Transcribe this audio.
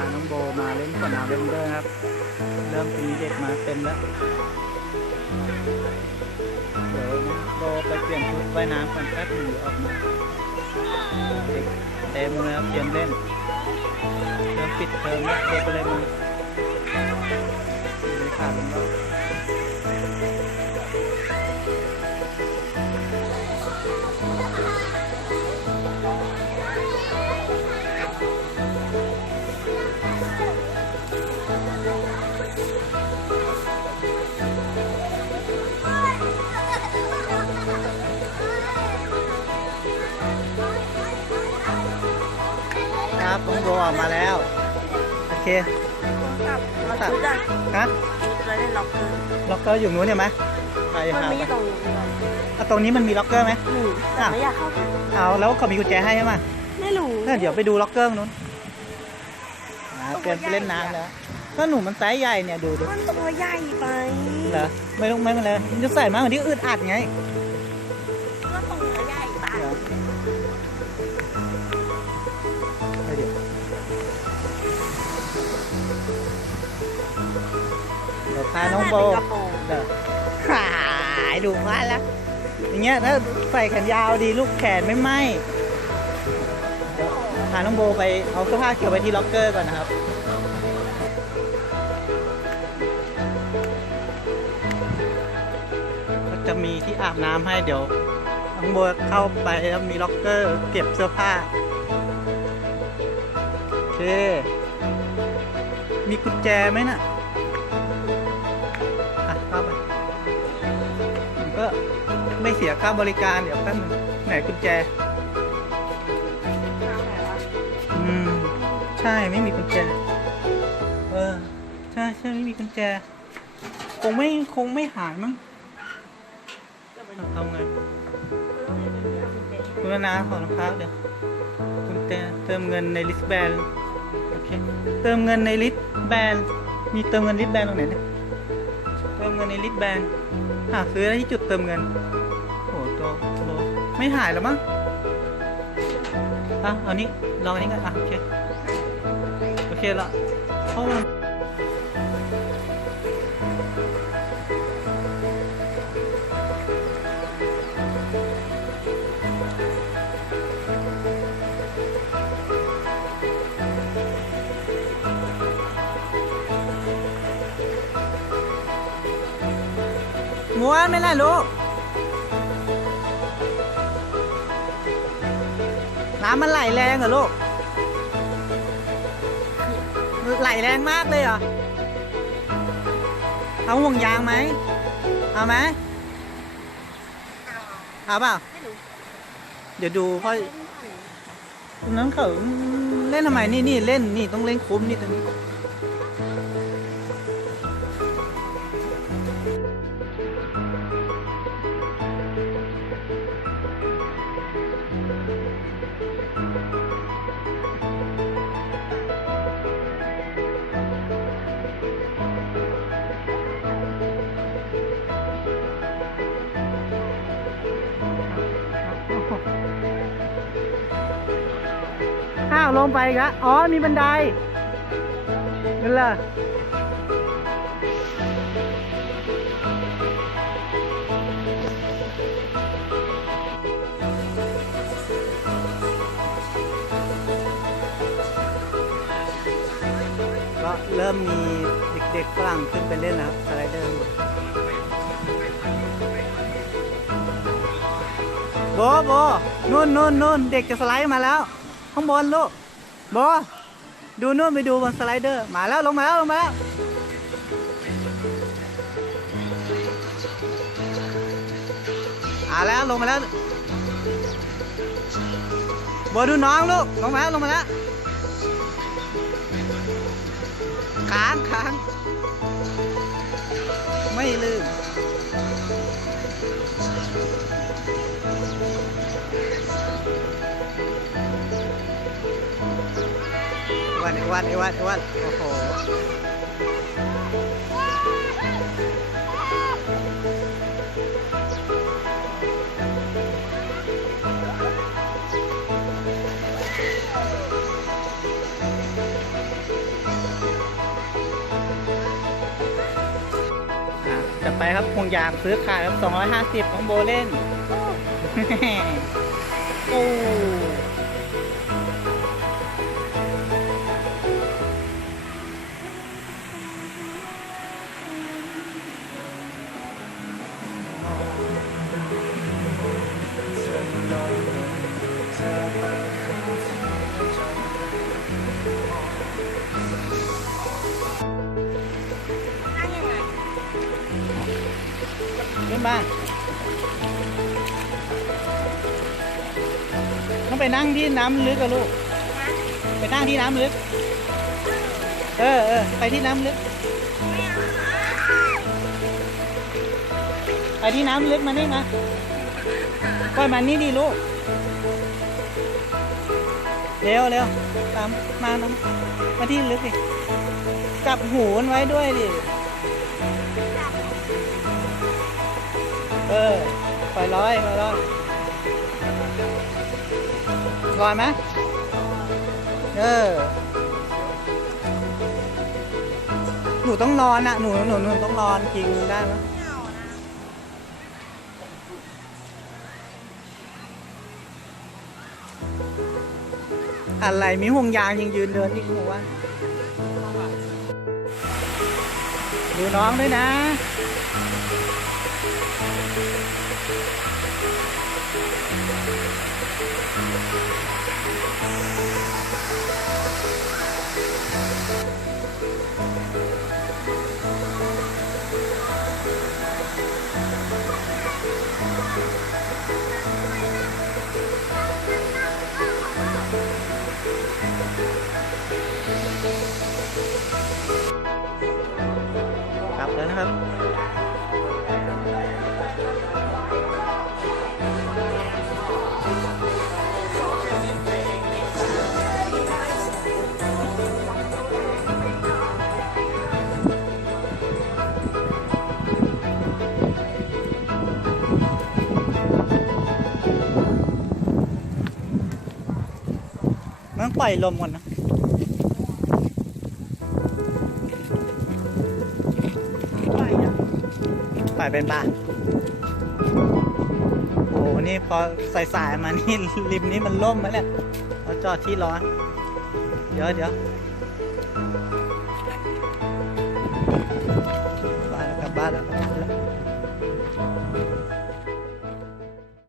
าน้องโบมาเล่นสนามเล่นเดอร์ครับ เริ่มปีเด็กมาเต็มแล้ว เดี๋ยวโบไปเปลี่ยนชุดว่ายน้ำก่อนแป๊บหนึ่งออกมาเด็กเต็มเลยครับเตรียมเล่นเริ่มปิดเทอมแล้วเด็กก็เลยมาดูเลยค่ะผมว่ ครับน้องโบออกมาแล้ว โอเคครับเราชุดอะฮะชุดเราเล่นล็อกเกอร์ล็อกเกอร์อยู่นู้นเนี่ยไหมไปมันหาไม่ใช่ตรงนี้เลยอะตรงนี้มันมีล็อกเกอร์ไหม อืมแต่ไม่อยากเข้าไปเอาแล้วเขามีกุญแจให้ใช่ไหมไม่รู้เออเดี๋ยวไปดูล็อกเกอร์นู้นอ่าเตรียมไปเล่นน้ำแล้วก็หนูมันไซส์ใหญ่เนี่ยดูดูมันตัวใหญ่ไป เหรอไม่ต้องไม่เป็นไรมันจะใส่มาเหมือนที่อึดอัดไง พาน้องโบเป็นกระโปรงเดี๋ยวหายดูมาแล้ว อย่างเงี้ยถ้าใส่แขนยาวดีลูกแขนไม่ไหมเดี๋ยวพาน้องโบไปเอาเสื้อผ้าเกี่ยวไปที่ล็อกเกอร์ก่อนนะครับก็จะมีที่อาบน้ำให้เดี๋ยวน้องโบเข้าไปแล้วมีล็อกเกอร์เก็บเสื้อผ้าโอเค มีกุญแจไหมน่ะอ่ สียค่าบริการเดี๋ยวแป๊บนึงไหนกุญแจ อืม ใช่ไม่มีกุญแจ เออ ใช่ใช่ไม่มีกุญแจ คงไม่คงไม่หายมั้งเอาทำไงคุณนาขอรองเท้าเดี๋ยวคุณเตเติมเงินในลิสแบนโอเค เติมเงินในลิสแบนมีเติมเงินลิสแบนตรงไหนเนี่ย เติมเงินในลิสแบนหาซื้อได้ที่จุดเติมเงิน ไม่หายแล้วมั้งอะเอานี้ลองอันนี้กันอะโอเคโอเคละเพราะว่าม้วนไม่ล่ะลูก น้ำมันไหลแรงเหรอลูก ไหลแรงมากเลยเหรอ เอาห่วงยางไหม เอาไหมเอาเปล่าไม่รู้เดี๋ยวดูเพราะตรงนั้นเขาเล่นทำไมนี่นี่เล่นนี่ต้องเล่นคุ้มนี่ตรงนี้ อ้าวลงไปอีกแล้วอ๋อมีบันไดนั่นแหละก็เริ่มมีเด็กๆฝรั่งขึ้นไปเล่นแล้วสไลเดอร์โบโบนู่นนู่นนู่นเด็กจะสไลด์มาแล้ว ข้างบนลูกโบดูนู่นไปดูบนสไลเดอร์ มาแล้วลงมาแล้วลงมาแล้วอ่าแล้วลงมาแล้วโบดูน้องลูกลงมาแล้วลงมาแล้วค้างค้างไม่ลืม อ้นอ้อ้นอ้อ้นอ้อ้นโอ้โหจะไปครับพวงยางซื้อขายครับ250ของโบเล่น ขึ้นมาต้องไปนั่งที่น้ำลึกกับลูก ไปนั่งที่น้ำลึก เออเออไปที่น้ำลึก ไปที่น้ำลึกมานี่มาปล่อยมันนี่ดีลูก เร็วเร็วตามมาตามมาที่ลึกดิจับหูมันไว้ด้วยดิ เออปล่อยลอยปล่อยลอยลอยไหมเออ หนูต้องนอนอะหนูหนูหนูต้องนอนจริงได้ไหมอะอะไรมีห่วงยางยังยืนเดินอีกหนูว่าดูน้องด้วยนะ ล่อยลมก่อนนะปล่อยนะปล่อยเป็นป่ะโอ้โหนี่พอใส่สายมานี่ริมนี้มันล่มแล้วเนี่ยเราจอดที่ร้อน เดี๋ยวเดี๋ยวบ้านแล้วกลับบ้านแล้ว